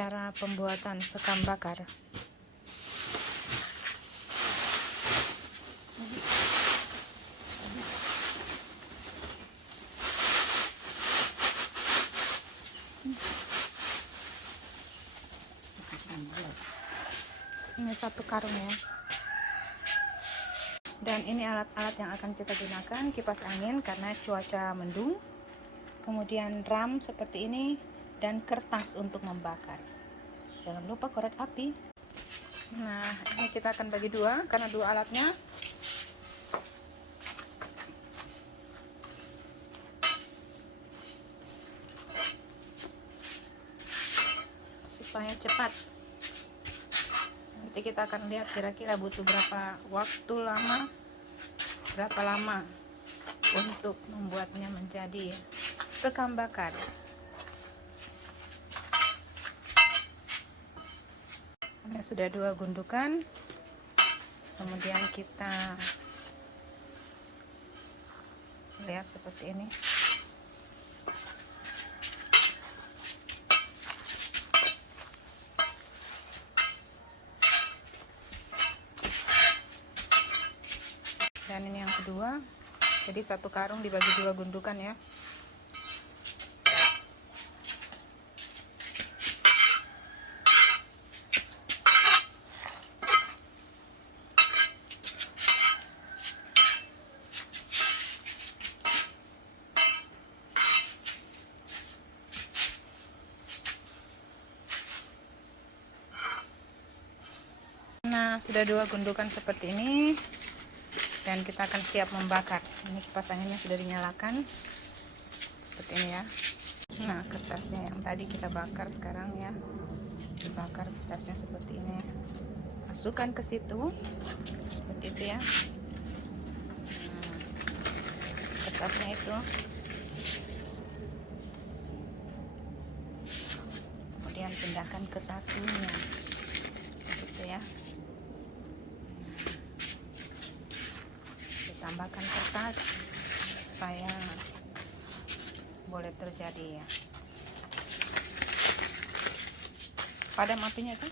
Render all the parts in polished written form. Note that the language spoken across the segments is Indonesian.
cara pembuatan sekam bakar. Ini satu karung ya. Dan ini alat-alat yang akan kita gunakan: kipas angin karena cuaca mendung, kemudian drum seperti ini, dan kertas untuk membakar. Jangan lupa korek api. Nah, ini kita akan bagi dua karena dua alatnya. Supaya cepat. Nanti kita akan lihat kira-kira butuh berapa lama untuk membuatnya menjadi sekam bakar. Ini sudah dua gundukan, kemudian kita lihat seperti ini. Dan ini yang kedua, jadi satu karung dibagi dua gundukan ya. Nah, sudah dua gundukan seperti ini. Dan kita akan siap membakar. Ini kipas anginnya sudah dinyalakan seperti ini ya. Nah, kertasnya yang tadi kita bakar sekarang ya, dibakar kertasnya seperti ini. Masukkan ke situ seperti itu ya. Nah, kertasnya itu kemudian pindahkan ke satunya gitu ya. Tambahkan kertas supaya boleh terjadi ya. Padam apinya kan?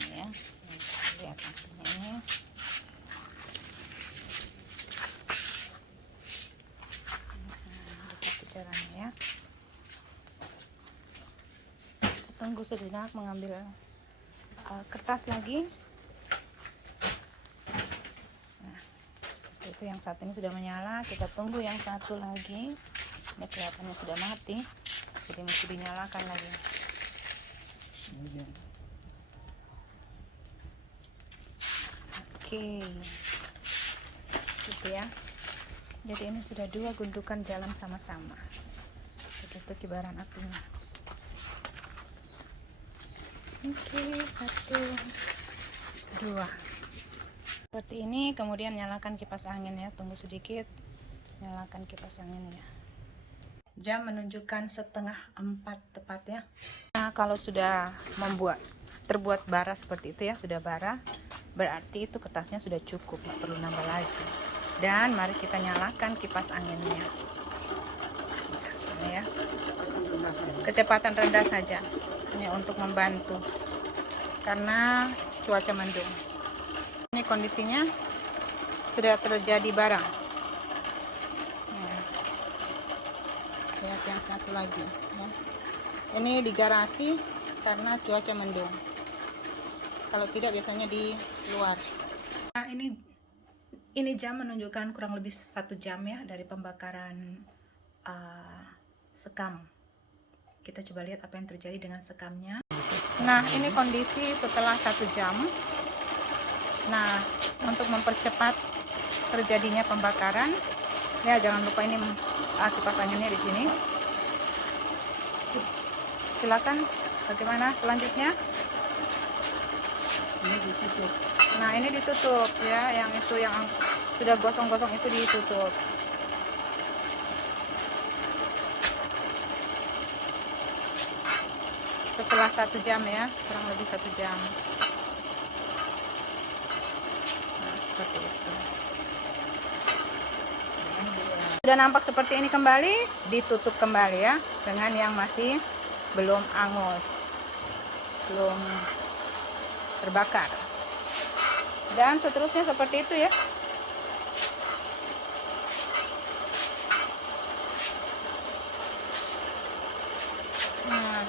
Ini ya. Lihat apinya ini. Caranya ya, tunggu sejenak mengambil kertas lagi. Nah, seperti itu. Yang satu ini sudah menyala, kita tunggu yang satu lagi. Ini kelihatannya sudah mati, jadi mesti dinyalakan lagi. Oke, gitu ya. Jadi ini sudah dua gundukan jalan sama-sama. Begitu kibaran apinya. Oke, satu, dua. Seperti ini, kemudian nyalakan kipas angin ya. Tunggu sedikit, nyalakan kipas angin ya. Jam menunjukkan 3:30 tepat ya. Nah, kalau sudah terbuat bara seperti itu ya, sudah bara, berarti itu kertasnya sudah cukup, nggak perlu nambah lagi. Dan mari kita nyalakan kipas anginnya. Ini ya. Kecepatan rendah saja. Ini untuk membantu karena cuaca mendung. Ini kondisinya sudah terjadi bara. Ya. Lihat yang satu lagi ya. Ini di garasi karena cuaca mendung. Kalau tidak biasanya di luar. Nah, ini jam menunjukkan kurang lebih 1 jam ya dari pembakaran sekam. Kita coba lihat apa yang terjadi dengan sekamnya. Nah, ini kondisi setelah 1 jam. Nah, untuk mempercepat terjadinya pembakaran, ya jangan lupa ini kipas anginnya di sini. Silakan, bagaimana selanjutnya? Ini ditutup. Nah, ini ditutup ya, yang itu yang sudah gosong-gosong itu ditutup. Setelah 1 jam ya, kurang lebih 1 jam. sudah nampak seperti ini kembali, ditutup kembali ya, dengan yang masih belum angus, belum terbakar. Dan seterusnya seperti itu ya. Nah,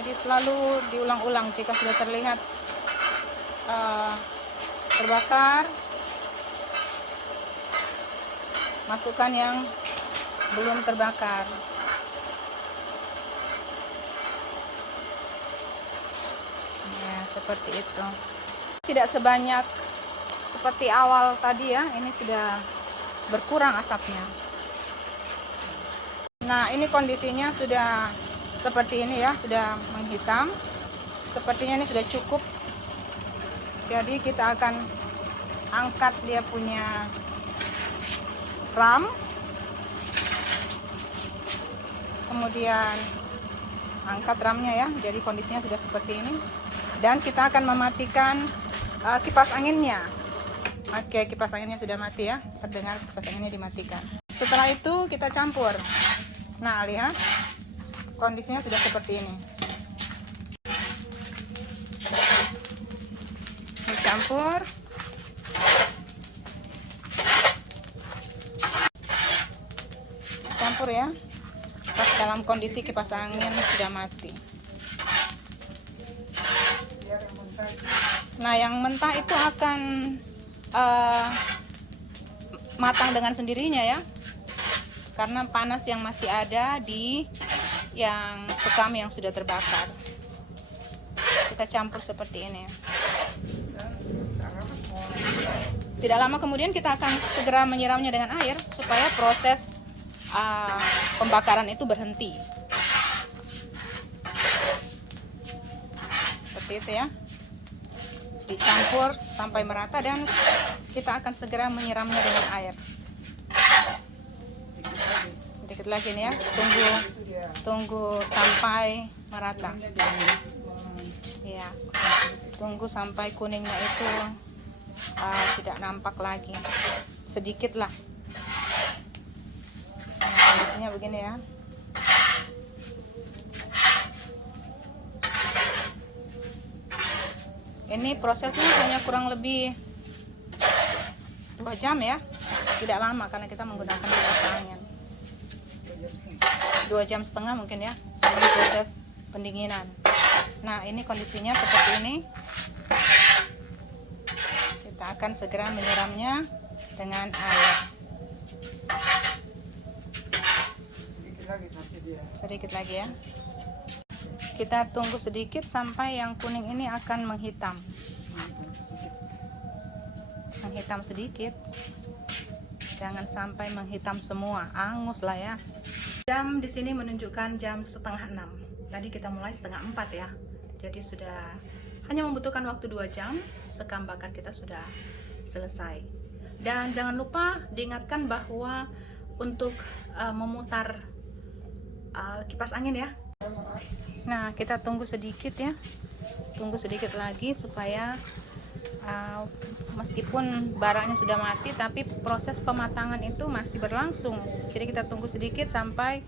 jadi selalu diulang-ulang jika sudah terlihat terbakar, masukkan yang belum terbakar. Ya, seperti itu. Tidak sebanyak seperti awal tadi ya, ini sudah berkurang asapnya. Nah, ini kondisinya sudah seperti ini ya, sudah menghitam. Sepertinya ini sudah cukup. Jadi kita akan angkat dia punya ram, kemudian angkat ramnya ya, jadi kondisinya sudah seperti ini. Dan kita akan mematikan kipas anginnya. Oke, kipas anginnya sudah mati ya, terdengar kipas anginnya dimatikan. Setelah itu kita campur. Nah, lihat kondisinya sudah seperti ini. Dicampur. Campur ya, pas dalam kondisi kipas angin sudah mati. Nah, yang mentah itu akan matang dengan sendirinya ya, karena panas yang masih ada di yang sekam yang sudah terbakar. Kita campur seperti ini. Tidak lama kemudian kita akan segera menyiramnya dengan air supaya proses pembakaran itu berhenti. Seperti itu ya. Dicampur sampai merata dan kita akan segera menyiramnya dengan air. Sedikit lagi nih ya, tunggu sampai merata. Ya, tunggu sampai kuningnya itu tidak nampak lagi, sedikit lah. Nah, kondisinya begini ya. Ini prosesnya hanya kurang lebih 2 jam ya, tidak lama karena kita menggunakan kipas angin. 2,5 jam mungkin ya, ini proses pendinginan. Nah, ini kondisinya seperti ini. Kita akan segera menyiramnya dengan air. Sedikit lagi ya. Kita tunggu sedikit sampai yang kuning ini akan menghitam. Menghitam sedikit. Jangan sampai menghitam semua, angus lah ya. Jam di sini menunjukkan jam 5:30. Tadi kita mulai 3:30 ya. Jadi sudah hanya membutuhkan waktu 2 jam, sekam bakar kita sudah selesai. Dan jangan lupa diingatkan bahwa untuk memutar kipas angin ya. Nah, kita tunggu sedikit ya, tunggu sedikit lagi supaya meskipun baranya sudah mati tapi proses pematangan itu masih berlangsung. Jadi kita tunggu sedikit sampai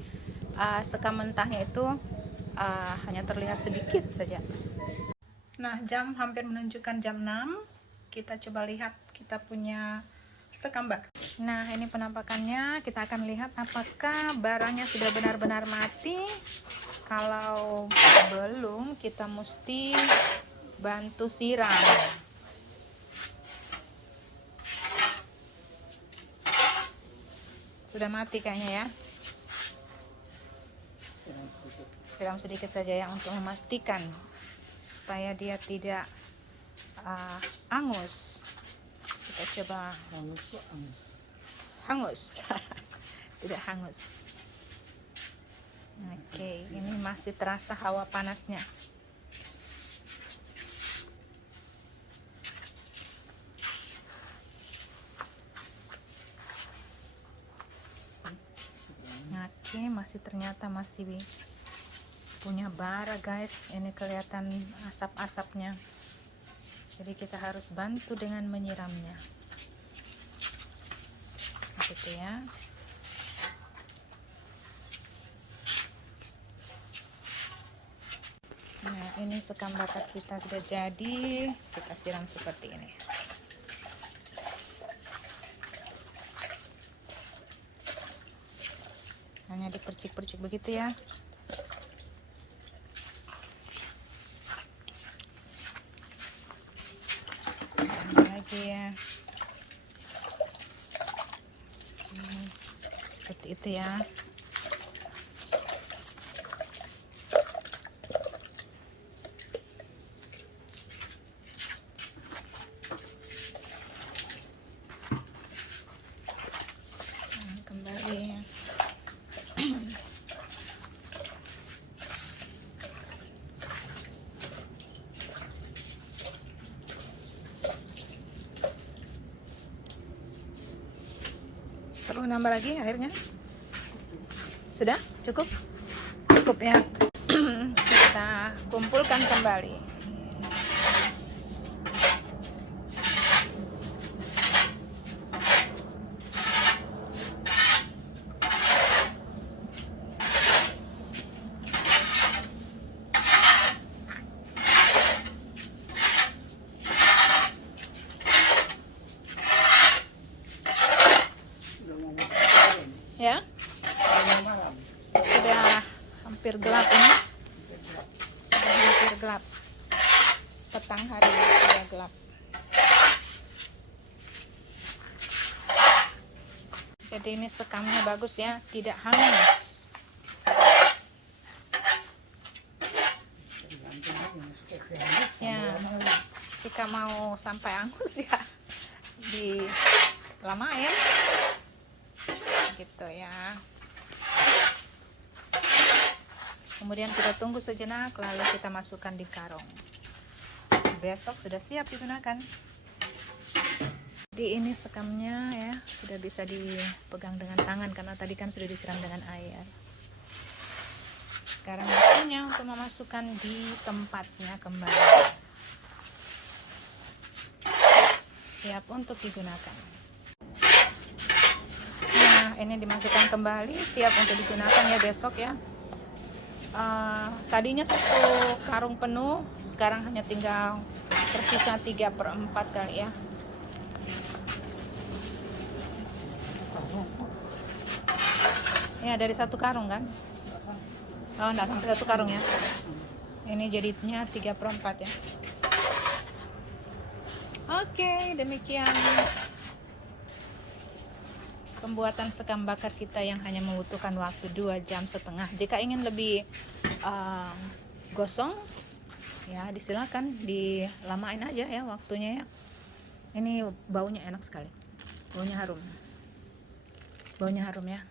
sekam mentahnya itu hanya terlihat sedikit saja. Nah, jam hampir menunjukkan jam 6. Kita coba lihat kita punya sekam bakar. Nah, ini penampakannya. Kita akan lihat apakah barangnya sudah benar-benar mati. Kalau belum, kita mesti bantu siram. Sudah mati kayaknya ya. Siram sedikit saja ya untuk memastikan supaya dia tidak angus. Kita coba hangus. Tidak hangus. Oke, ini masih terasa hawa panasnya. Oke, ternyata masih punya bara guys. Ini kelihatan asap-asapnya. Jadi kita harus bantu dengan menyiramnya. gitu ya. Nah, ini sekam bakar kita sudah jadi, kita siram seperti ini. Hanya dipercik-percik begitu ya. Tambah lagi ya. Seperti itu ya. Kembali perlu nambah lagi airnya? Sudah? Cukup? Cukup ya. Kita kumpulkan kembali. Ya, sudah hampir gelap ini, sudah hampir gelap, petang hari sudah gelap. Jadi ini sekamnya bagus ya, tidak hangus. Ya, jika mau sampai hangus ya dilamain gitu ya. Kemudian kita tunggu sejenak, lalu kita masukkan di karung. Besok sudah siap digunakan. Jadi ini sekamnya ya, sudah bisa dipegang dengan tangan karena tadi kan sudah disiram dengan air. Sekarang waktunya untuk memasukkan di tempatnya kembali. Siap untuk digunakan. Ini dimasukkan kembali, siap untuk digunakan ya besok ya. Tadinya 1 karung penuh, sekarang hanya tinggal tersisa 3/4 kali ya. Ya dari 1 karung kan? Oh enggak sampai 1 karung ya. Ini jadinya 3/4 ya. Oke, demikian pembuatan sekam bakar kita yang hanya membutuhkan waktu 2,5 jam. Jika ingin lebih gosong ya disilakan dilamain aja ya waktunya ya. Ini baunya enak sekali, baunya harum ya.